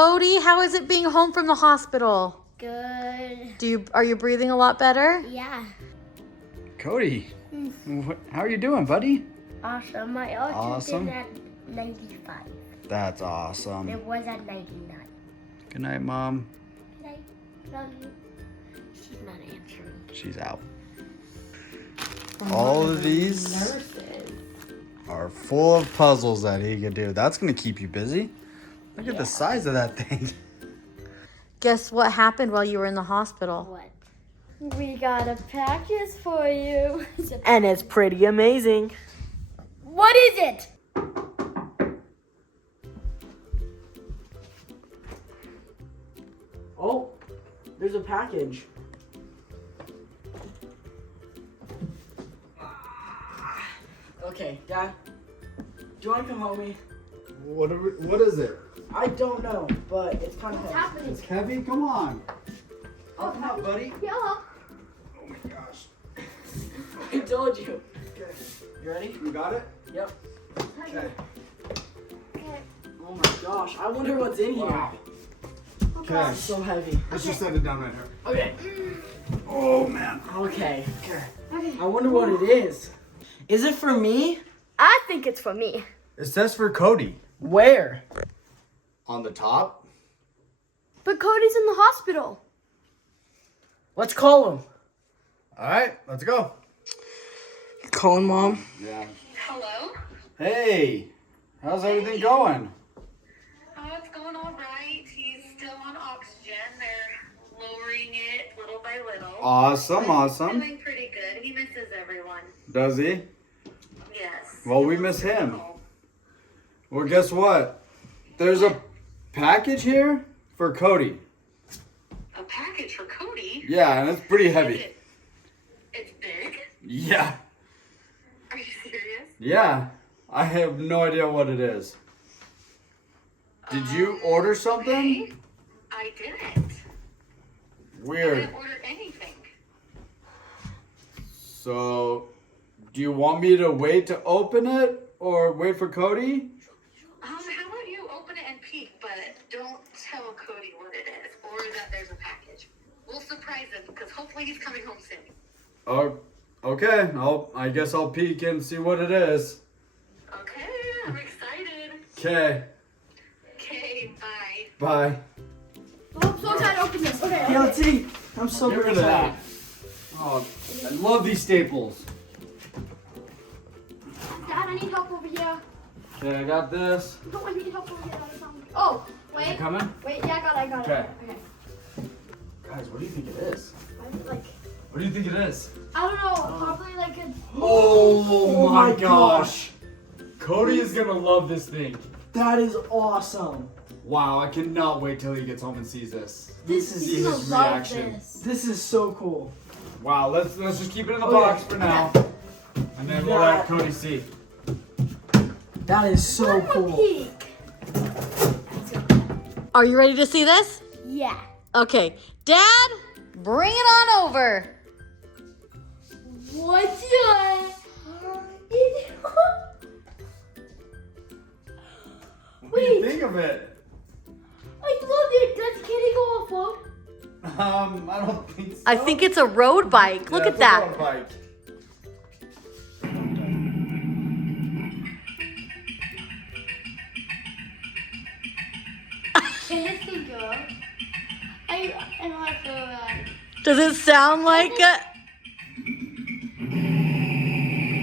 Cody, how is it being home from the hospital? Good. Are you breathing a lot better? Yeah. Cody, how are you doing, buddy? Awesome. My oxygen at 95. That's awesome. It was at 99. Good night, Mom. Good night. Love you. She's not answering. She's out. All of these are full of puzzles that he could do. That's going to keep you busy. Look at the size of that thing. Guess what happened while you were in the hospital? What? We got a package for you. And it's pretty amazing. What is it? Oh, there's a package. Okay, Dad, do you want to come help me? What is it? I don't know, but it's kind of What's heavy. happening? It's heavy? Come on. Oh, Come on, buddy. Yeah. Oh my gosh. I told you. Okay. You ready? You got it? Yep. Okay. Okay. Oh my gosh, I wonder what's in here. Wow. Okay. It's so heavy. Let's just set it down right here. Okay. Oh, man. Okay. Okay. I wonder what it is. Is it for me? I think it's for me. It says for Cody. Where? On the top? But Cody's in the hospital. Let's call him. All right, let's go. Call him, Mom. Yeah. Hello? Hey, how's everything going? Oh, it's going all right. He's still on oxygen. They're lowering it little by little. Awesome, But awesome. He's doing pretty good. He misses everyone. Does he? Yes. Well, we miss him. Well, guess what? There's a package here for Cody. A package for Cody? Yeah, and it's pretty Is heavy. it- It's big? Yeah. Are you serious? Yeah. I have no idea what it is. Did you order something? Okay. I didn't. I Weird. didn't order anything. So, do you want me to wait to open it or wait for Cody? How about you open it and peek, but don't tell Cody what it is or that there's a package. We'll surprise him because hopefully he's coming home soon. Oh, okay. I guess I'll peek and see what it is. Okay, I'm excited. Okay. Okay, bye. Bye. Oh, I'm so excited to open this. Okay. Yeah, let's see. I'm so Get rid of excited. that. Oh, I love these staples. Dad, I need help over here. Okay, I got this. No, I need help over here. Oh, Is it wait. coming? Wait, yeah, I got it. Okay. Okay. Guys, what do you think it is? Like, What do you think it is? I don't know, probably like a... Oh, my gosh. Cody is gonna love this thing. That is awesome. Wow, I cannot wait till he gets home and sees this. This is See his love reaction. this. This is so cool. Wow, let's just keep it in the Okay. box for now. And then we'll let Cody see. That is so One cool. peek. Are you ready to see this? Yeah. Okay, Dad, bring it on over. What's it? What do you think of it? I love it. Does Kitty go off road? I don't think so. I think it's a road bike. Look Yeah, at it's a that. road bike. Can this thing go? I don't have to. Does it sound like a...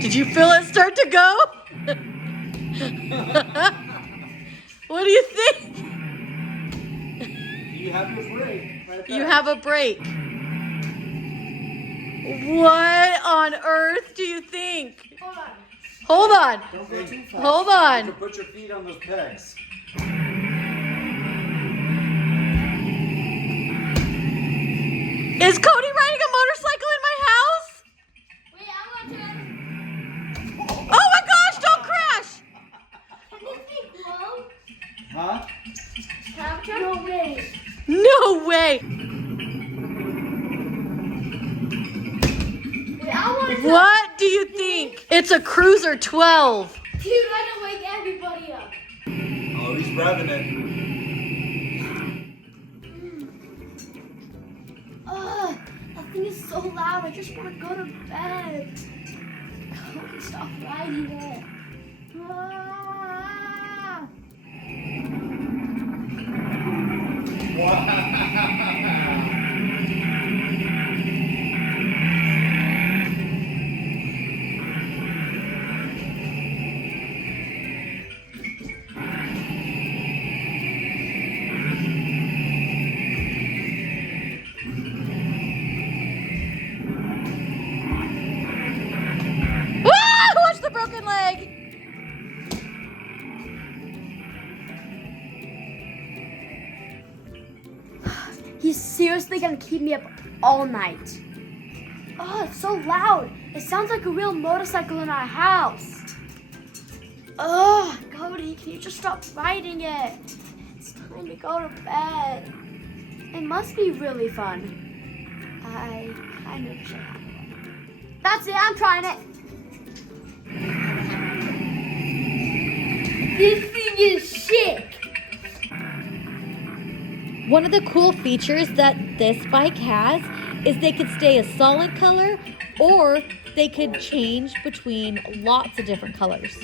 Did you feel it start to go? What do you think? You have your brake right there. You have a brake. What on earth do you think? Hold on. Hold on. Don't go too fast. Hold You on. can put your feet on those pegs. Is Cody riding a motorcycle in my house? Wait, I want to. Oh my gosh, don't crash. Can this thing glow? Huh? Capture? No way. No way. Wait, I want to. What do you think? It's a Cruiser 12. Dude, I can wake everybody up. Oh, he's revving it. I just want to go to bed. Cody, stop riding it. Ah. Watch the broken leg. He's seriously gonna keep me up all night. Oh, it's so loud. It sounds like a real motorcycle in our house. Oh, Cody, can you just stop riding it? It's time to go to bed. It must be really fun. I kind of should have one. That's it, I'm trying it. This thing is sick. One of the cool features that this bike has is they could stay a solid color or they could change between lots of different colors.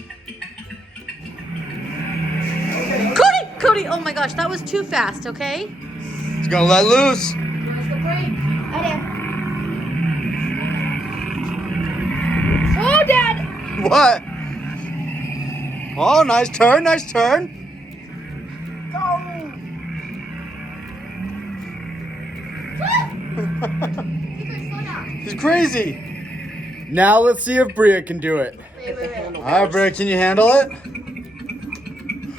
Cody, oh my gosh, that was too fast, okay? It's gonna let loose. Where's the brake? I am. Oh, Dad! What? Oh, nice turn, nice turn. He's crazy. Now let's see if Bria can do it. Wait. All right, Bria, can you handle it?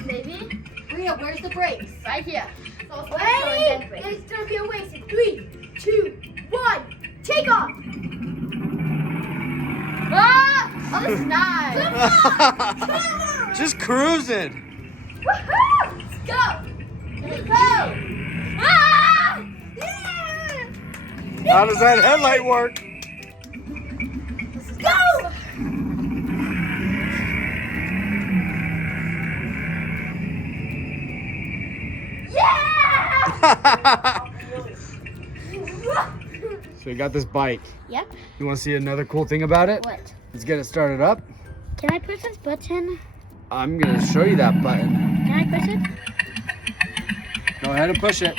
Maybe? Bria, where's the brakes? Right here. So wait! It's gonna be a waste. 3, 2, 1, take off! Ah! Oh, this is nice. Come on! Just cruising. Woohoo! Let's go! Let's go! Ah! Yeah! How does that headlight work? Let's go! Yeah! So you got this bike. Yep. You want to see another cool thing about it? What? Let's get it started up. Can I push this button? I'm gonna show you that button. Can I push it? Go ahead and push it.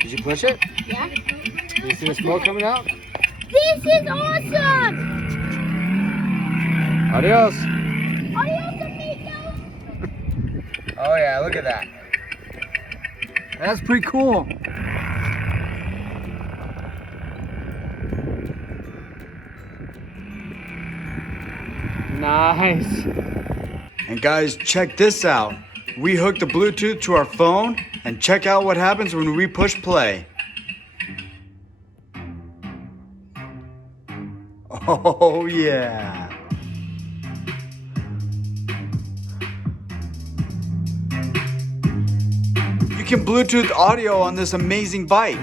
Did you push it? Yeah. Do you see the smoke coming out? This is awesome! Adios. Adios, amigos! Oh yeah, look at that. That's pretty cool. Nice. And guys, check this out. We hooked the Bluetooth to our phone and check out what happens when we push play. Oh yeah. You can Bluetooth audio on this amazing bike.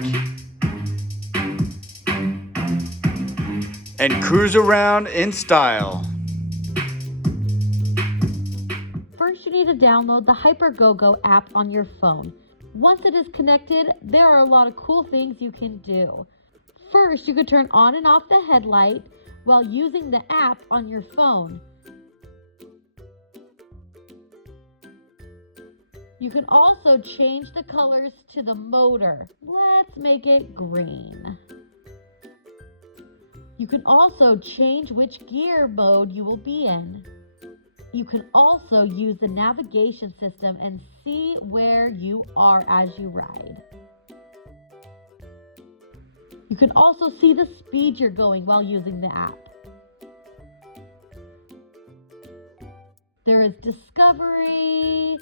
And cruise around in style. First, you need to download the HyperGoGo app on your phone. Once it is connected, there are a lot of cool things you can do. First, you could turn on and off the headlight while using the app on your phone. You can also change the colors to the motor. Let's make it green. You can also change which gear mode you will be in. You can also use the navigation system and see where you are as you ride. You can also see the speed you're going while using the app. There is discovery.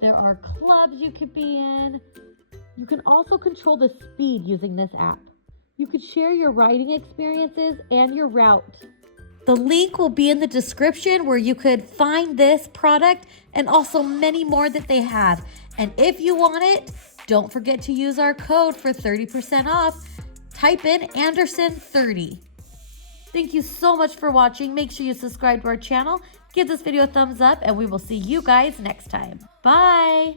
There are clubs you could be in. You can also control the speed using this app. You could share your riding experiences and your route. The link will be in the description where you could find this product and also many more that they have. And if you want it, don't forget to use our code for 30% off. Type in Anderson30. Thank you so much for watching. Make sure you subscribe to our channel, give this video a thumbs up, and we will see you guys next time. Bye.